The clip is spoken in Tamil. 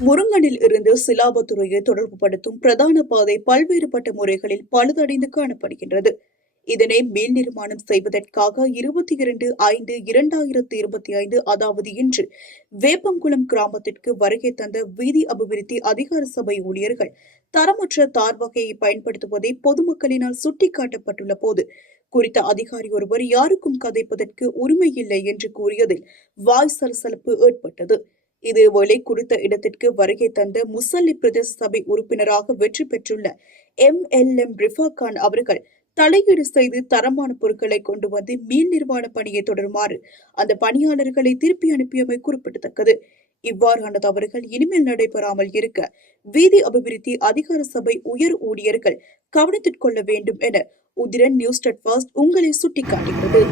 முருங்கனில் இருந்து சிலாபத்துறையை தொடர்புபடுத்தும் பிரதான பாதை பல்வேறுபட்ட முறைகளில் பழுதடைந்து காணப்படுகின்றது. இதனை மேல் நிர்மாணம் செய்வதற்காக இருபத்தி இரண்டு ஐந்து இரண்டாயிரத்தி இருபத்தி ஐந்து அதாவது இன்று வேப்பங்குளம் கிராமத்திற்கு வருகை தந்த வீதி அபிவிருத்தி அதிகார சபை ஊழியர்கள் தரமற்ற தார் வகையை பயன்படுத்துவதை பொதுமக்களினால் சுட்டிக்காட்டப்பட்டுள்ள போது குறித்த அதிகாரி ஒருவர் யாருக்கும் கதைப்பதற்கு உரிமை இல்லை என்று கூறியதில் வாய் சலசலப்பு ஏற்பட்டது. இதேவேளை குறித்த இடத்திற்கு வருகை தந்த முசல்லி பிரதேச சபை உறுப்பினராக வெற்றி பெற்றுள்ள M L M Rifa Khan அவர்கள் தலையீடு செய்து தரமான பொருட்களை கொண்டு வந்து மீன் நிர்மாண பணியை தொடருமாறு அந்த பணியாளர்களை திருப்பி அனுப்பியமை குறிப்பிடத்தக்கது. இவ்வாறான தவறுகள் இனிமேல் நடைபெறாமல் இருக்க வீதி அபிவிருத்தி அதிகார சபை உயர் ஊழியர்கள் கவனத்திற்கொள்ள வேண்டும் என உதிரன் நியூஸ் உங்களை சுட்டிக்காட்டுகிறது.